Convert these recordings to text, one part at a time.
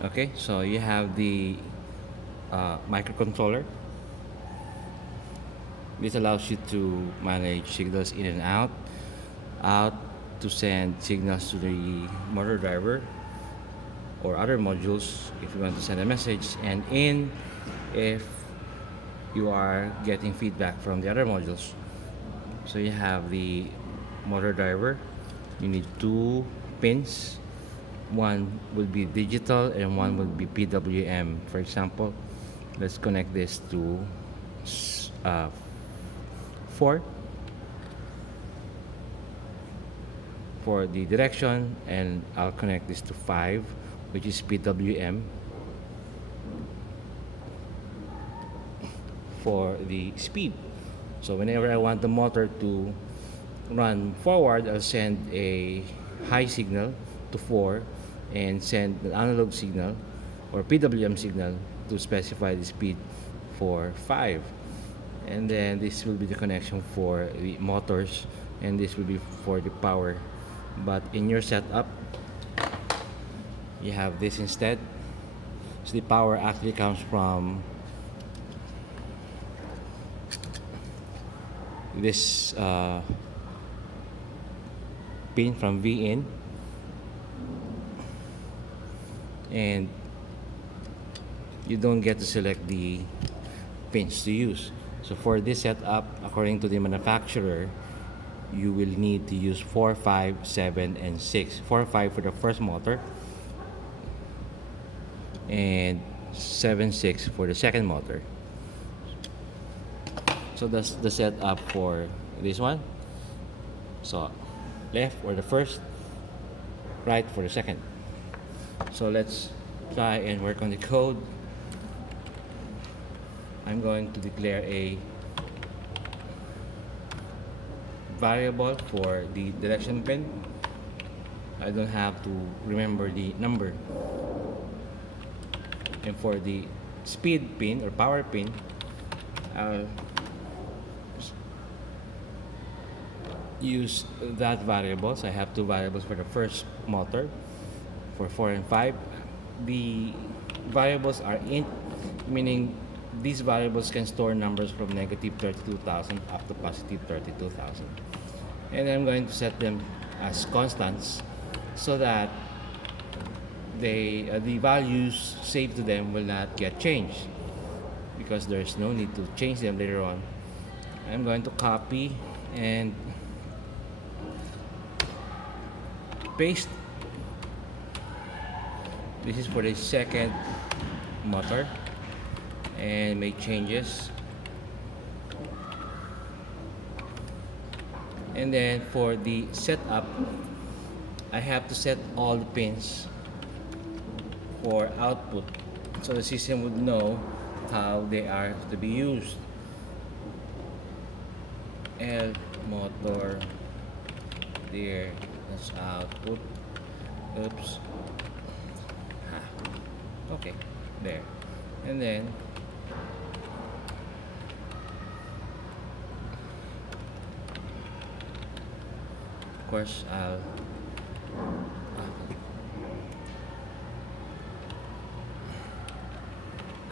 Okay, so you have the microcontroller. This allows you to manage signals in and out to send signals to the motor driver or other modules if you want to send a message, and in if you are getting feedback from the other modules. So you have the motor driver. You need two pins. One will be digital and one will be PWM. For example, let's connect this to 4 for the direction, and I'll connect this to 5, which is PWM for the speed. So whenever I want the motor to run forward, I'll send a high signal to 4 and send an analog signal or PWM signal to specify the speed for 5. And then this will be the connection for the motors, and this will be for the power. But in your setup, you have this instead. So the power actually comes from this pin from V in, and you don't get to select the pins to use. So for this setup, according to the manufacturer, you will need to use 4, 5, 7, and 6. 4, 5 for the first motor, and 7, 6 for the second motor. So that's the setup for this one. So left for the first, right for the second. So let's try and work on the code. I'm going to declare a variable for the direction pin. I don't have to remember the number. And for the speed pin or power pin, I'll use that variables. I have two variables for the first motor for 4 and 5. The variables are int, meaning these variables can store numbers from negative 32,000 up to positive 32,000. And I'm going to set them as constants so that the values saved to them will not get changed, because there's no need to change them later on. I'm going to copy and paste. This is for the second motor, and make changes. And then for the setup, I have to set all the pins for output so the system would know how they are to be used. L motor, there, that's output. Oops. Okay, there. And then of course I'll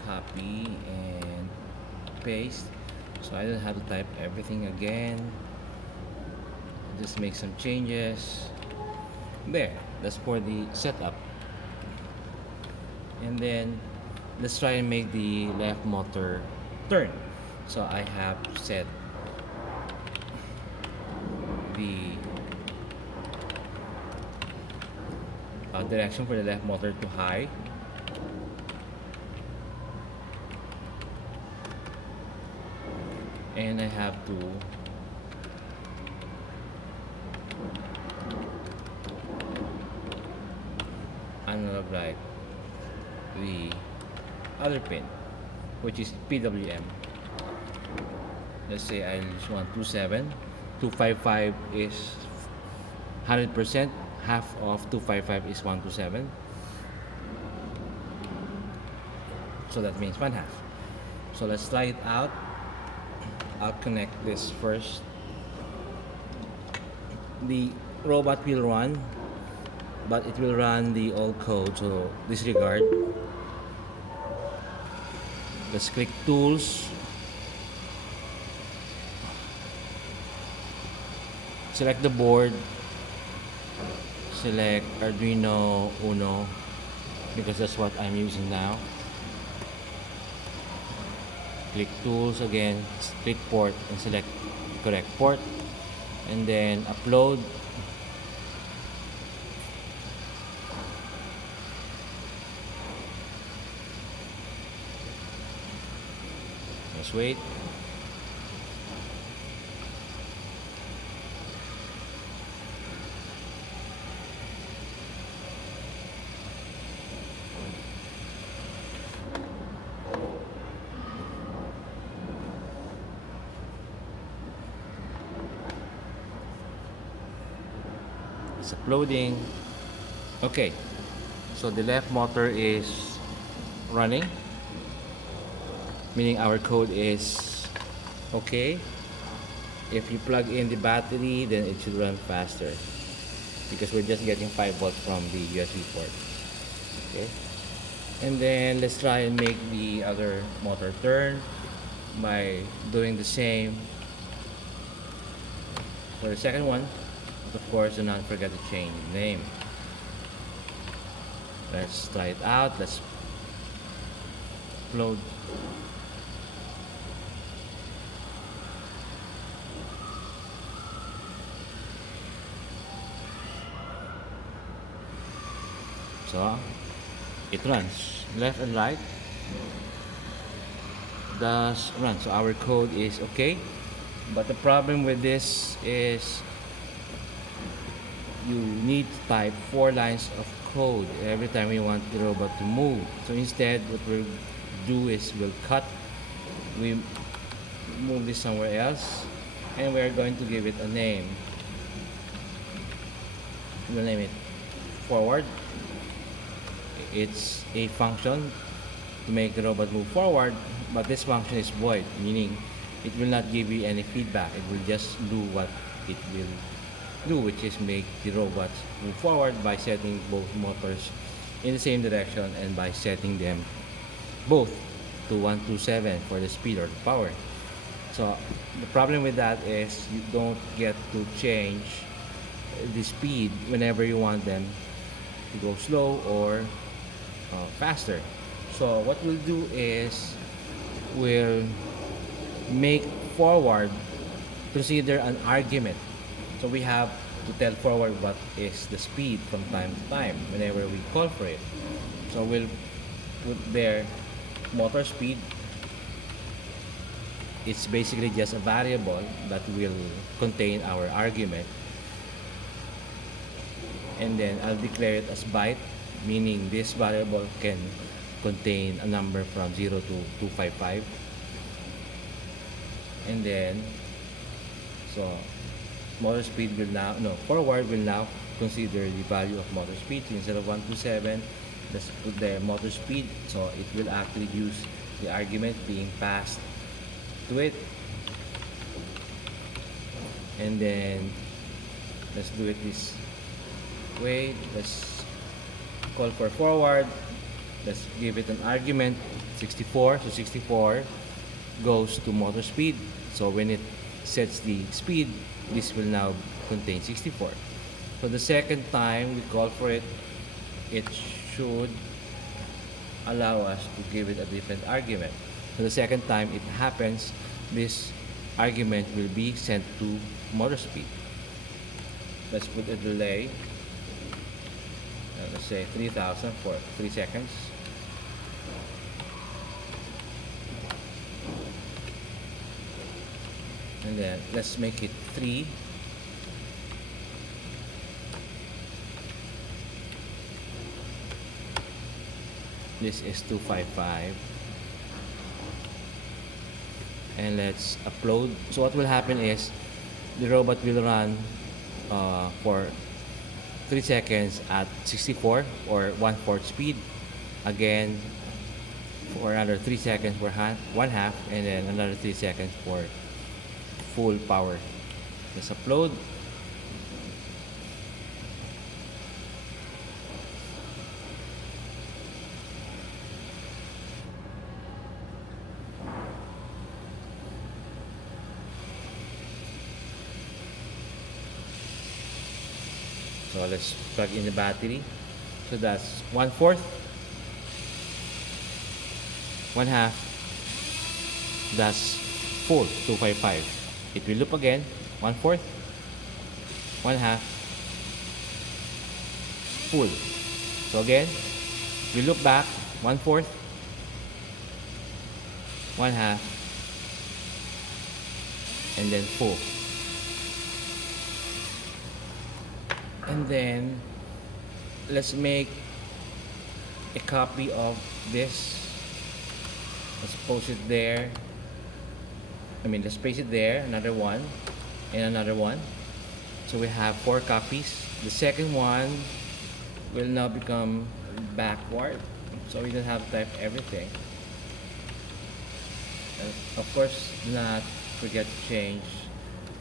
copy and paste, so I don't have to type everything again. Just make some changes. There, that's for the setup. And then let's try and make the left motor turn. So I have set the direction for the left motor to high, and I have to analog write the other pin, which is PWM. Let's say I just want 27. 255 is 100%. Half of 255 is 127. So that means 1/2. So let's try it out. I'll connect this first. The robot will run but it will run the old code, so disregard. Let's click tools, select the board, select Arduino Uno because that's what I'm using now. Click tools again, click port and select correct port, and then upload. Let's wait. It's uploading. Okay, so the left motor is running, meaning our code is okay. If you plug in the battery, then it should run faster because we're just getting 5 volts from the USB port. Okay, and then let's try and make the other motor turn by doing the same for the second one. But of course, do not forget to change the name. Let's try it out. Let's upload. So it runs left and right, does run. So our code is okay, but the problem with this is you need to type 4 lines of code every time you want the robot to move. So instead, what we'll do is we move this somewhere else, and we're going to give it a name. We'll name it forward. It's a function to make the robot move forward, but this function is void, meaning it will not give you any feedback. It will just do what it will do, which is make the robot move forward by setting both motors in the same direction and by setting them both to 127 for the speed or the power. So the problem with that is you don't get to change the speed whenever you want them to go slow or faster. So what we'll do is we'll make forward consider an argument. So we have to tell forward what is the speed from time to time whenever we call for it. So we'll put there motor speed. It's basically just a variable that will contain our argument. And then I'll declare it as byte, meaning this variable can contain a number from 0 to 255. And then, so motor speed will now, no, forward will now consider the value of motor speed. So instead of 127, let's put there motor speed. So it will actually use the argument being passed to it. And then, let's do it this way. Let's call for forward. Let's give it an argument 64. So 64 goes to motor speed. So when it sets the speed, this will now contain 64. So the second time we call for it, it should allow us to give it a different argument. So the second time it happens, this argument will be sent to motor speed. Let's put a delay. Let's say 3000 for 3 seconds. And then let's make it 3. This is 255. And let's upload. So what will happen is the robot will run for 3 seconds at 64 or 1/4 speed. Again, for another 3 seconds for 1/2, and then another 3 seconds for full power. Let's upload. let's plug in the battery. So that's 1/4, 1/2, that's full 255. It will loop again, 1/4, 1/2, full. So again, we loop back, 1/4, 1/2, and then full. And then let's make a copy of this. Let's post it there. Let's place it there, another one, and another one. So we have 4 copies. The second one will now become backward, so we don't have to type everything. And of course, do not forget to change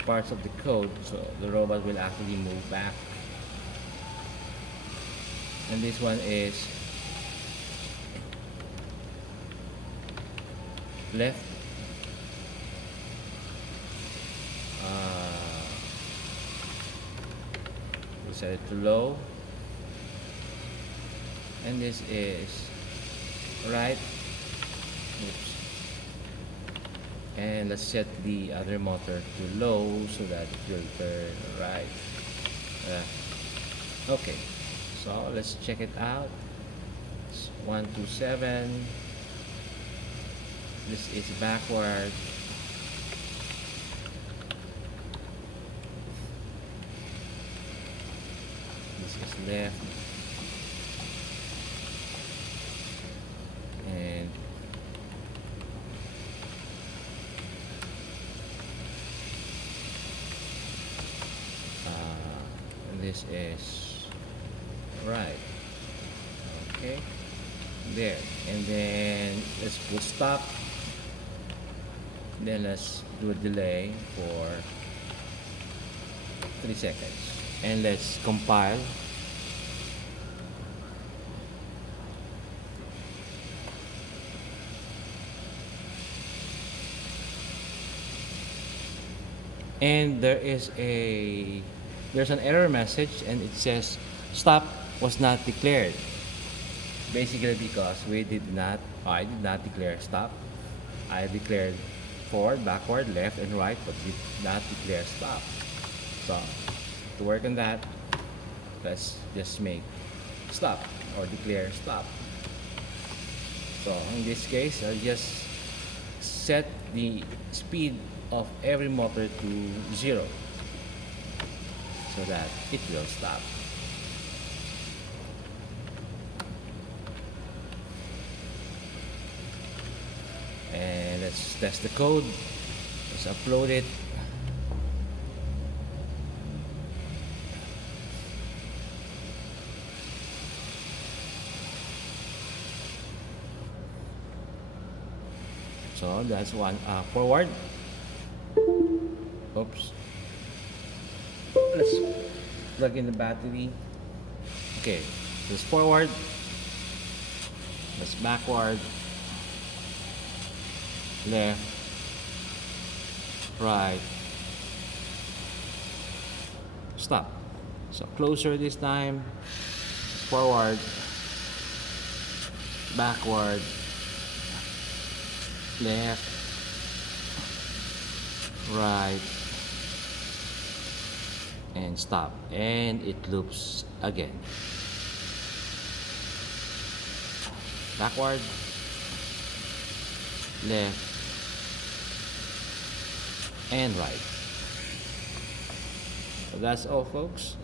parts of the code so the robot will actually move back. And this one is left, we set it to low, and this is right. Oops. And let's set the other motor to low so that it will turn right. Okay, so let's check it out. It's 127. This is backward. This is left. And this is right. Okay, there. And then let's put stop. Then let's do a delay for 3 seconds, and let's compile. And there's an error message, and it says stop was not declared, basically because I did not declare stop. I declared forward, backward, left, and right, but did not declare stop. So to work on that, let's just make stop or declare stop. So in this case, I'll just set the speed of every motor to 0 so that it will stop. And let's test the code. Let's upload it. So that's one forward. Oops. Let's plug in the battery. Okay, this forward. That's backward. Left, right, stop. So closer this time, forward, backward, left, right, and stop. And it loops again. Backward, left, and right. So that's all, folks.